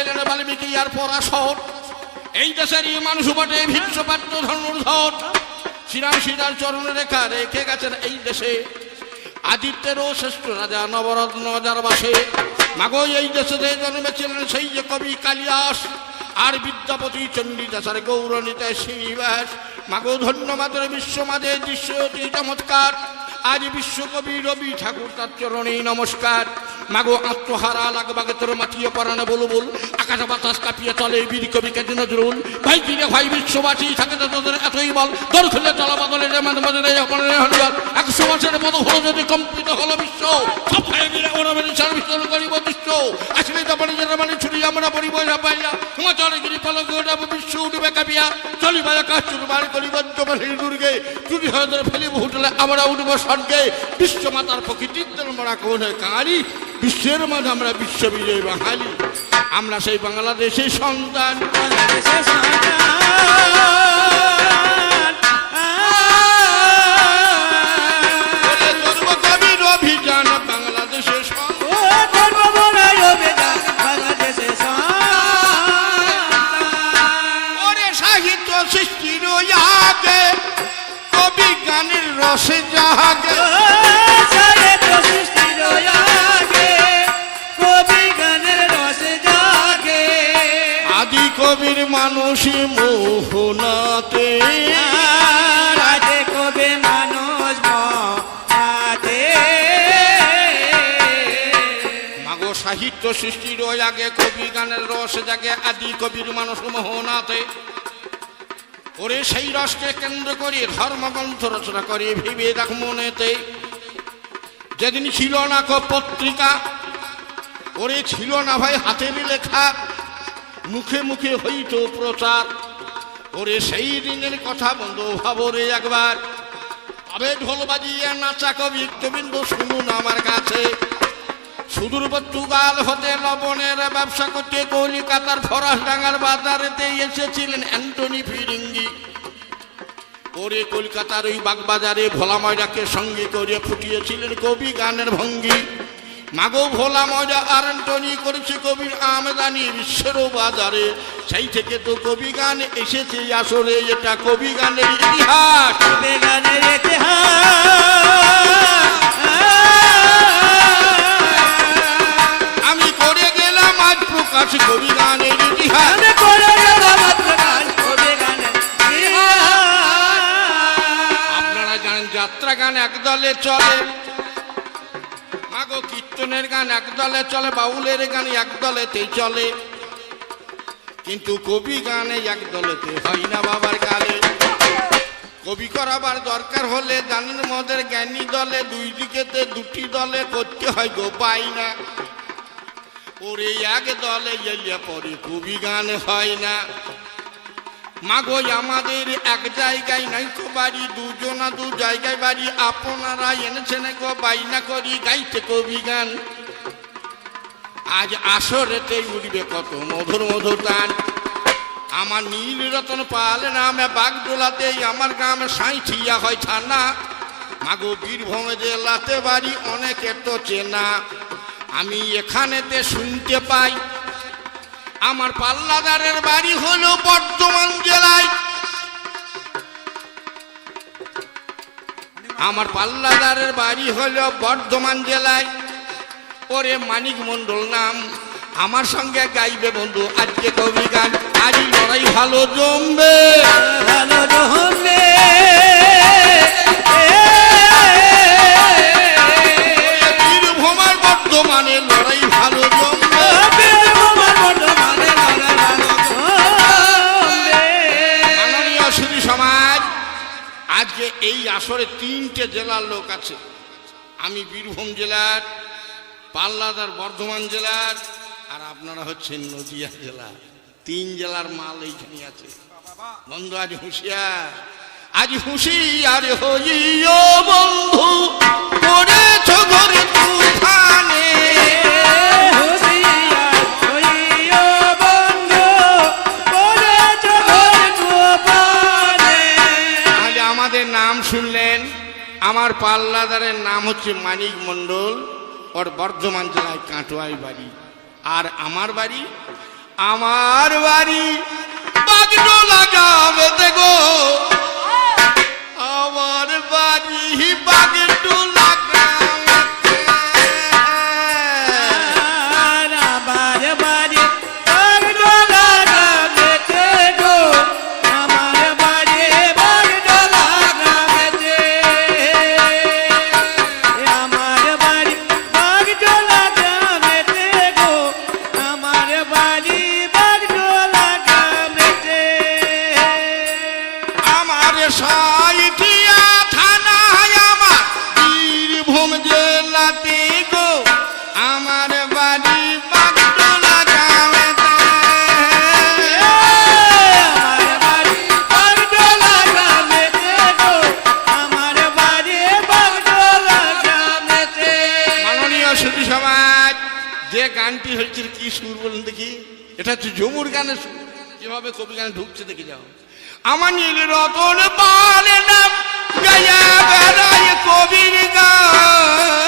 জন্মেছিলেন বাল্মীকি আর পরাশর এই দেশেরই মানুষ বটে ভিক্ষপাত্র ধনুর্ধর শ্রীরাম সীতার চরণ রেখা রেখে গেছেন এই দেশে। আদিত্যেরও শ্রেষ্ঠ রাজা নবরত্ন রাজার বাসে মাগো এই দেশে যে জন্মেছিলেন সেই যে কবি কালিদাস, আর বিদ্যাপতি চণ্ডীদাসের গৌরণীতে শ্রীনিবাস মাগো ধন্যবাদ বিশ্বমাদে দৃশ্য চমৎকার। আজ বিশ্বকবি রবি ঠাকুর তার চরণে নমস্কার। মাগো আত্মহারা লাগবাগে তোর মাথিয়ে পরানো বলু আকাশ বাতাস কাঁপিয়ে চলে বীর কবি কেটে নজরুল। ভাই কিরে ভাই, বিশ্ববাসী, থাকে তো তোদের এতই বল। তোর খুলে চলা বদলে রে মাঝে মাঝে রে অপরে হরিয়াল। একশো বছরের মতো হলো যদি কম্পিত হলো বিশ্ব। সব ভাই মিলে ওরা মিলে সার বিস্তর করিব দৃশ্য আসলে তো পারি যারা মানে ছুটি আমরা পরিব না পাইয়া। তোমার চলে গিরি ফলক উঠাবো বিশ্ব, উঠবে কাঁপিয়া। কাজ করিব দুর্গে। চুরি হয়ে ফেলিব আমরা উঠবো স্বর্গে বিশ্ব মাতার প্রকৃতির মরা কোন কারি বিশ্বের মাঝে আমরা বিশ্ববিজয় বাঙালি। আমরা সেই বাংলাদেশের সন্তান। বাংলাদেশের সন্তান। সাহিত্য সৃষ্টির আগে কবি গানের রস জাগে, আদি কবির মানুষ মোহনাতে। ওরে সেই রসকে কেন্দ্র করে ধর্মগ্রন্থ রচনা করে ভেবে দেখ মনেতে যেদিন ছিল না কো পত্রিকা, ওরে ছিল না ভাই হাতের লেখা, মুখে মুখে হইতো প্রচার। ওরে সেই দিনের কথা বন্ধু ভাবরে একবার। তবে ঢোল বাজিয়ে নাচা কবি গোবিন্দ শুনুন আমার কাছে। সুদূর পর্তুগাল হতে লবণের ব্যবসা করতে কলিকাতার ফরাস ডাঙ্গার বাজারেতে এসেছিলেন অ্যান্টনি ফিরিঙ্গি। ওরে কলকাতার ওই বাগবাজারে ভোলা ময়দাকে সঙ্গে করে ফুটিয়েছিলেন কবি গানের ভঙ্গি। মাগো ভোলা মজা আর অ্যান্টনি করেছে কবির আমদানি বিশ্বের বাজারে। সেই থেকে তো কবি গান এসেছে আসরে এটা কবি গানের ইতিহাস। কবি গানের ইতিহাস। আত্মগান, কবি গানের ইতিহাস। আপনারা জানেন যাত্রা গান একদলে চলে। মাগো কীর্তনের গান একদলে চলে বাউলের গান একদলেতেই চলে। কিন্তু কবি গানে একদলেতে হয় না বাবার কালে কবি করাবার দরকার হলে জানেন মদের জ্ঞানী দলে দুই দিকেতে দুটি দলে করতে হয় গো পাই না ওরে এক দলে এলে পরে কবি গান হয় না। মাগো, আমাদের এক জায়গায় নাই কো বাড়ি, দুজনা দু জায়গায় বাড়ি। আপনারা এনেছেন গো বাইনা করি, গাইতে কবি গান। আজ আসরেতে উঠবে কত মধুর মধুর গান। আমার নীল রতন পাল নামে বাগডোলাতে আমার গ্রামে সাঁইঠিয়া হয় থানা। মাগো, বীরভূমে জেলাতে বাড়ি অনেকে তো চেনা। আমি এখানেতে শুনতে পাই, আমার পাল্লাদারের বাড়ি হলো বর্ধমান জেলায়। আমার পাল্লাদারের বাড়ি হলো বর্ধমান জেলায়। ওরে মানিক মন্ডল নাম, আমার সঙ্গে গাইবে বন্ধু, আজকে কবি গান আজই লড়াই ভালো জমবে। ভালো জমবে। এই আসরে তিনটে জেলার লোক আছে। আমি বীরভূম জেলার, পাল্লাদার বর্ধমান জেলার, আর আপনারা হচ্ছেন নদিয়া জেলা তিন জেলার মাল এইখানে আছে। বন্ধু, আজ হুঁশিয়ার। আজ হুঁশিয়ার হইও বন্ধু, করেছ ঘরে তুফানে। পাল্লাদারের নাম হচ্ছে মানিক মণ্ডল, ওর বর্ধমান জেলায় কাটোয়াই বাড়ি। আর আমার বাড়ি? আমার বাড়ি বাগডোলা গ্রামেতে হচ্ছে ঝুমুর গানে যেভাবে কবি গানে ঢুকছে, দেখে যাও। আমার নীল রতন পালে নাম কবির গান।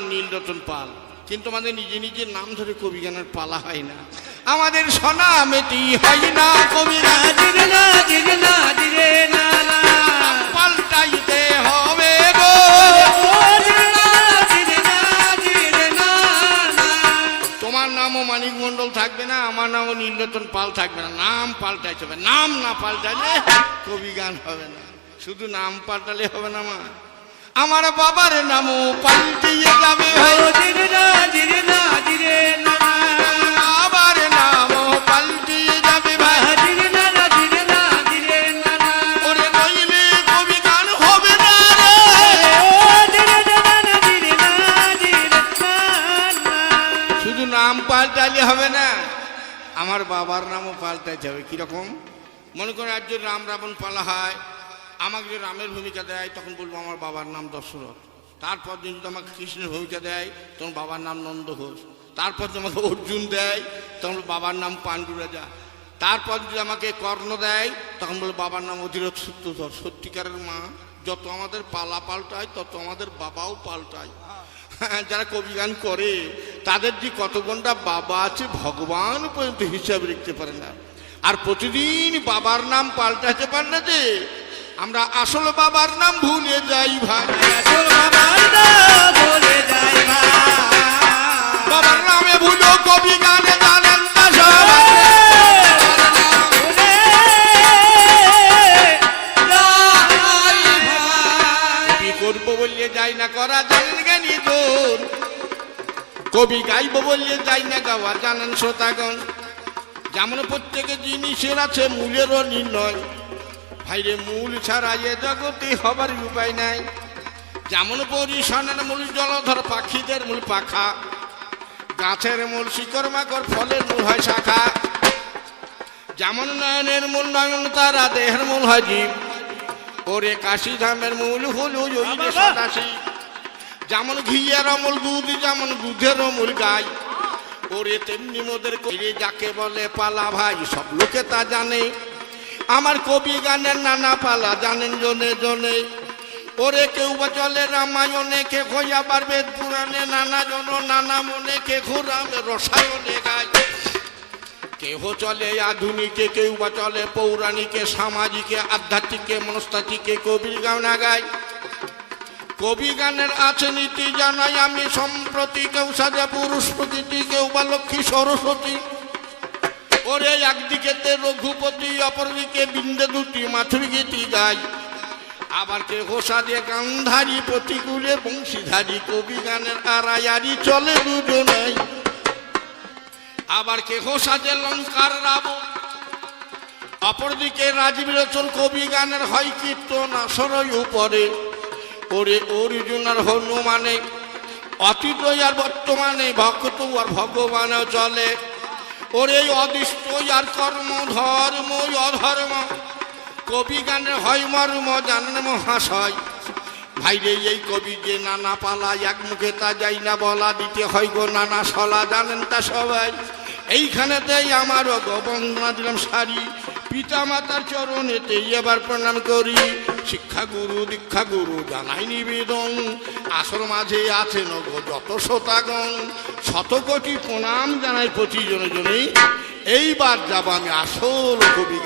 নাম নীলরতন পাল। কিন্তু আমাদের নিজে নিজের নাম ধরে কবি গানের পালা হয় না। আমাদের সনামেতি হয় না কবি নাম নাম না পাল্টালে কবি গান হবে না। শুধু নাম পাল্টালে হবে না মা। আমার বাবার নামও পাল্টিয়ে যাবে। বাবার নামও পাল্টিয়ে যাবে। ওরে নইলে কবি গান হবে না শুধু নাম পাল্টালে হবে না আমার বাবার নামও পাল্টাইতে হবে। কীরকম? মনে করেন যদি রাম রাবণ পালা হয় আমাকে যদি রামের ভূমিকা দেয় তখন বলব আমার বাবার নাম দশরথ। তারপর যদি আমাকে কৃষ্ণের ভূমিকা দেয় তখন বাবার নাম নন্দ ঘোষ তারপর যদি আমাকে অর্জুন দেয় তখন বাবার নাম পাণ্ডু রাজা। তারপর যদি আমাকে কর্ণ দেয় তখন বলে বাবার নাম অধীরথ সত্যধর। সত্যিকারের মা যত আমাদের পালা পাল্টায় তত আমাদের বাবাও পাল্টায়। হ্যাঁ, যারা কবি গান করে তাদের যে কত ঘণ্টা বাবা আছে ভগবান পর্যন্ত হিসাব রাখতে পারে না। আর প্রতিদিন বাবার নাম পাল্টাতে পারলে যে আমরা আসল বাবার নাম ভুলে যাই ভাই। তোর বাবার নাম বলে যায় ভাই। বাবার নামে ভুলো কবি গানে জানেন না সবাই। করব বললে যাই না করা জানেন জ্ঞানী তোর কবি গাইব বললে যাই না গাওয়া জানেন শ্রোতাগণ। যেমন প্রত্যেকে জিনিসের আছে মূলেরও নির্ণয়। ভাইরে মূল ছাড়া এ জগতে হবার উপায় নাই। যেমন পরিশনের মূল জলধর পাখিদের মূল পাখা, গাছের মূল শিকড় মাকড়, ফলের মূল হয় শাখা। যেমন নয়নের মূল নয়ন, তারা দেহের মূল হয় জীব। ওরে কাশি ধামের মূল হল যেমন ঘিয়ের অমূল দুধ, যেমন দুধের অমূল গাই। ওরে তেমনি মোদের যাকে বলে পালা ভাই, সব লোকে তা জানে। আমার কবি গানের নানা পালা, জানেন জনে জনে। ওরে কেউ বা চলে রামায়ণে, কে খোঁজা পারবে পুরাণে, নানা জন, নানা মনে কে ঘোরামে রসায়নে গায় কেহ চলে আধুনিকে, কেউ বা চলে পৌরাণিকে, সামাজিকে, আধ্যাত্মিকে, মনস্তাত্ত্বিকে, কবির গানা গায়। কবি গানের আছে নীতি জানাই আমি, সম্প্রতি কেউ সাজে পুরুষ প্রকৃতি, কেউ বা লক্ষ্মী সরস্বতী। ওরে একদিকে রঘুপতি, অপরদিকে বিন্দে দুটি মাথুর গীতি গায় আবার কে হোসাদে গান্ধারী প্রতিকূলে বংশীধারী, কবি গানের আড়াইয়ারি চলে দুজনাই। আবার কে হোসাদে লঙ্কার রাবণ, অপরদিকে রাজীব রচন কবি গানের হয় কীর্তন আসরই উপরে। ওরে অর্জুন আর হনুমানে, অতীত আর বর্তমানে, ভক্ত আর ভগবান চলে। ওরে অদৃষ্ট আর কর্ম, ধর্ম অধর্ম কবি গানের হয় মর্ম, জানেন মহাশয়। ভাইরে, এই কবি যে নানা পালা, এক মুখে তা যাই না বলা, দিতে হয় গো নানা সলা, জানেন তা সবাই। এইখানেতেই আমারও গবন্দনা দিলাম সারি। পিতা মাতার চরণেতে এবার প্রণাম করি। শিক্ষা গুরু, দীক্ষা গুরু জানাই নিবেদন। আসর মাঝে আছে নগ যত শ্রোতাগণ শত কোটি প্রণাম জানাই প্রতি জনে। জনেই এইবার যাব আমি আসল কবি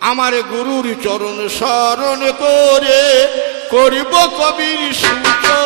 আমারে গুরুর চরণ স্মরণ করে, করিব কবির সূচনা।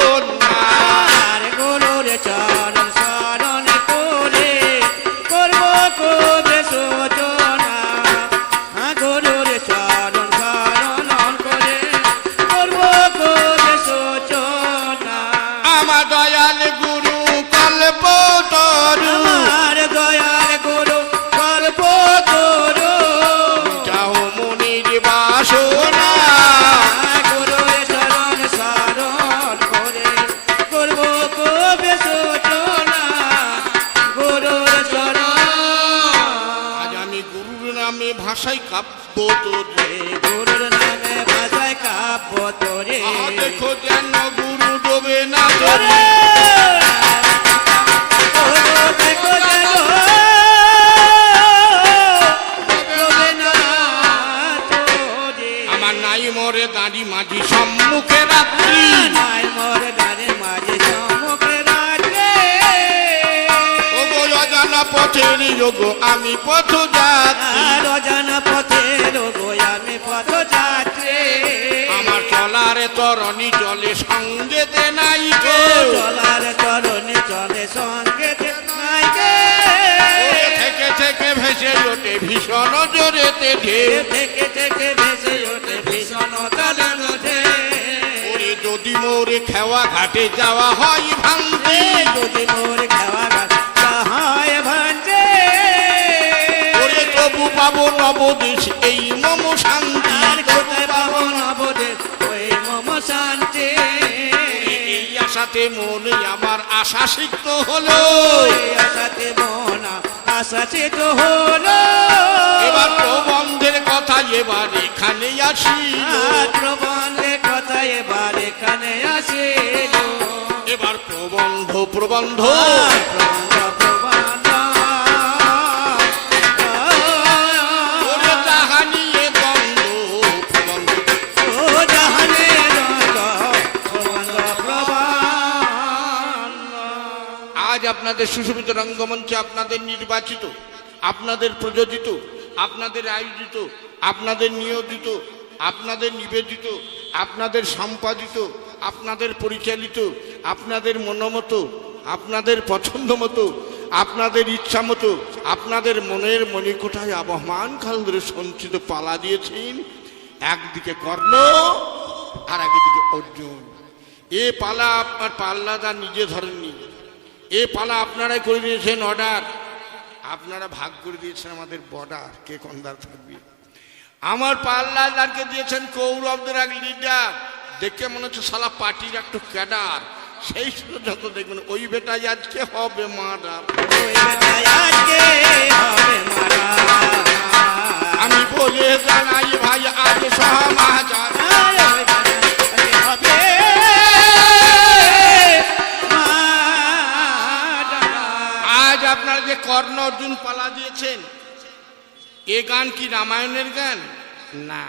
ভাষায় কাব্য তোরে। গুরুর নামে ভাষায় কাব্য তোরে। দেখো যেন গুরু ডোবে না তোরে আমার নাই মরে দাঁড়ি মাঝি সম্মুখে রাত্রি। ও গো অজানা পথের যোগ আমি পথ যাত্রী। ওঠে ভীষণ জোরেতে ঢেউ। থেকে থেকে ভেসে ওঠে ভীষণ তালের ওঠে। ওরে যদি মোরে খেওয়া ঘাটে যাওয়া হয় ভাঙতে। যদি মোর খাওয়া সহায় ভাঞ্জে ওরে তবু পাবো নবদেশ এই মম শান্তি। কোথায় পাবো নবদের ওই মম শান্তি। এই আশাতে মনে আমার আশা সিদ্ধ হলো। আশাতে মনা আশাতে তো হলো। এবার প্রবন্ধের কথা এবার এখানে আসি প্রবন্ধের কথা এবার এখানে আসিল। এবার প্রবন্ধ প্রবন্ধ আজ আপনাদের সুশোভিত রঙ্গমঞ্চে আপনাদের নির্বাচিত, আপনাদের প্রযোজিত, আপনাদের আয়োজিত, আপনাদের নিয়োজিত, আপনাদের নিবেদিত, আপনাদের সম্পাদিত, আপনাদের পরিচালিত, আপনাদের মনোমতো, আপনাদের পছন্দ মতো আপনাদের ইচ্ছা মতো আপনাদের মনের মণিকোঠায় আবহমান কাল ধরে সঞ্চিত পালা দিয়েছেন। একদিকে কর্ণ আর একদিকে অর্জুন। এ পালা আপনার পাল্লাদা নিজে ধরেননি। এ পালা আপনারাই করে দিয়েছেন অর্ডার আপনারা ভাগ করে দিয়েছেন আমাদের বর্ডার কে কন্দার থাকবে? আমার পাল্লা পাল্লাদারকে দিয়েছেন কৌরবদের এক লিডার দেখে মনে হচ্ছে সালা পার্টির একটু ক্যাডার সেই সময় যত দেখবেন ওই বেটাই আজকে হবে মারা আমি বলে জানাই ভাই আজ আয়। কর্ণ অর্জুন পালা দিয়েছেন। এ গান কি রামায়ণের গান? না।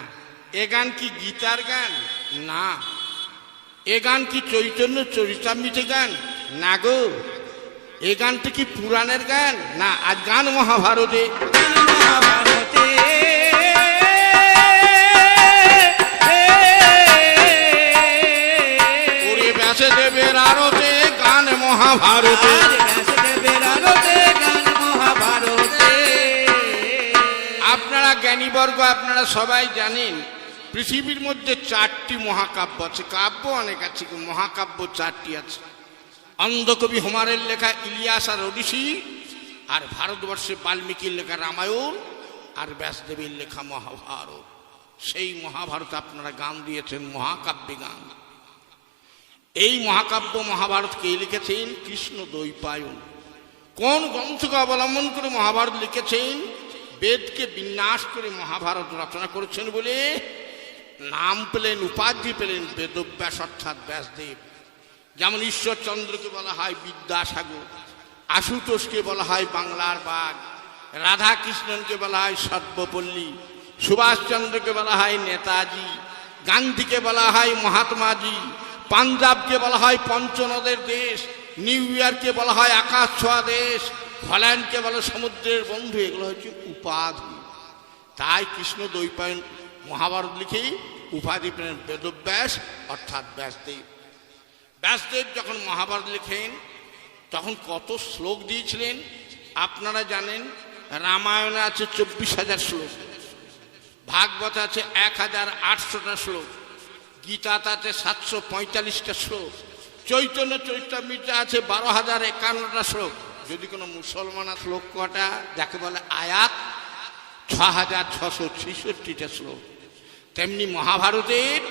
এ গান কি গীতার গান? না। এ গান কি চৈতন্য চরিতামৃতে গান? না গো। এ গানটা কি পুরাণের গান? না, আজ গান মহাভারতে। মহাভারতে দেবের আরতে গান মহাভারতে। জ্ঞানীবর্গ আপনারা সবাই জানেন, পৃথিবীর মধ্যে চারটি মহাকাব্য আছে। কাব্য অনেক আছে মহাকাব্য চারটি আছে। অন্ধকবি হুমারের লেখা ইলিয়াস আর ওডিসি, আর ভারতবর্ষে বাল্মীকির লেখা রামায়ণ, আর ব্যাসদেবীর লেখা মহাভারত। সেই মহাভারত আপনারা গান দিয়েছেন, মহাকাব্যে গান। এই মহাকাব্য মহাভারত কে লিখেছেন? কৃষ্ণ দৈপায়ন কোন গ্রন্থকে অবলম্বন করে মহাভারত লিখেছেন? বেদকে বিন্যাস করে মহাভারত রচনা করেছেন বলে নাম পেলেন, উপাধি পেলেন বেদব্যাস অর্থাৎ ব্যাসদেব। যেমন ঈশ্বরচন্দ্রকে বলা হয় বিদ্যাসাগর, আশুতোষকে বলা হয় বাংলার বাঘ, রাধাকৃষ্ণনকে বলা হয় সর্বপল্লী, সুভাষচন্দ্রকে বলা হয় নেতাজি, গান্ধীকে বলা হয় মহাত্মাজি, পাঞ্জাবকে বলা হয় পঞ্চনদের দেশ, নিউ ইয়র্ককে বলা হয় আকাশ ছোঁয়া দেশ হল্যান্ডকে বলে সমুদ্রের বন্ধু, এগুলো হচ্ছে উপাধি। তাই কৃষ্ণ দৈপায়ন মহাভারত লিখেই উপাধি পেলেন বেদব্যাস, অর্থাৎ ব্যাসদেব। ব্যাসদেব যখন মহাভারত লিখেন, তখন কত শ্লোক দিয়েছিলেন, আপনারা জানেন? রামায়ণে আছে চব্বিশ হাজার শ্লোক, ভাগবত আছে এক হাজার আটশোটা শ্লোক, গীতাতে আছে সাতশো পঁয়তাল্লিশটা শ্লোক, চৈতন্য চৈতন্যটা আছে বারো হাজার একান্নটা শ্লোক যদি কোনো মুসলমান শ্লোক কটা, যাকে বলে আয়াত ছ হাজার ছশো ছেষট্টিটা শ্লোক। তেমনি মহাভারতের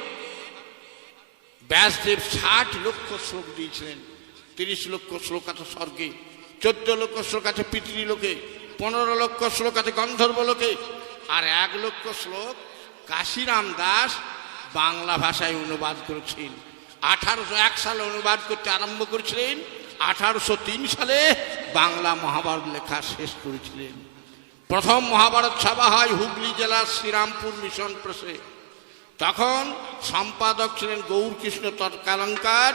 ব্যাসদেব ষাট লক্ষ শ্লোক দিয়েছিলেন। তিরিশ লক্ষ শ্লোক আছে স্বর্গে, চোদ্দ লক্ষ শ্লোক আছে পিতৃলোকে, পনেরো লক্ষ শ্লোক আছে গন্ধর্ব লোকে আর এক লক্ষ শ্লোক কাশিরাম দাস বাংলা ভাষায় অনুবাদ করেছেন। আঠারোশো এক সালে অনুবাদ করতে আরম্ভ করেছিলেন। আঠারোশো তিন সালে বাংলা মহাভারত লেখা শেষ করেছিলেন। প্রথম মহাভারত সভা হয় হুগলি জেলার শ্রীরামপুর মিশন প্রেসে। তখন সম্পাদক ছিলেন গৌরকৃষ্ণ তৎকালঙ্কার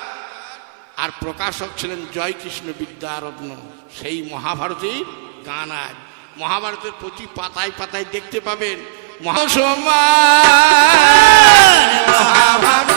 আর প্রকাশক ছিলেন জয়কৃষ্ণ বিদ্যারত্ন। সেই মহাভারতের গান আজ। মহাভারতের প্রতি পাতায় পাতায় দেখতে পাবেন মহাসমান মহাভারতের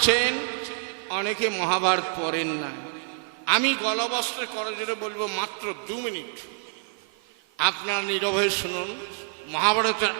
পড়েছেন অনেকে মহাভারত পড়েন না। আমি গলবস্ত্রে করজোরে বলব মাত্র দু মিনিট। আপনারা নীরবে শুনুন, মহাভারতের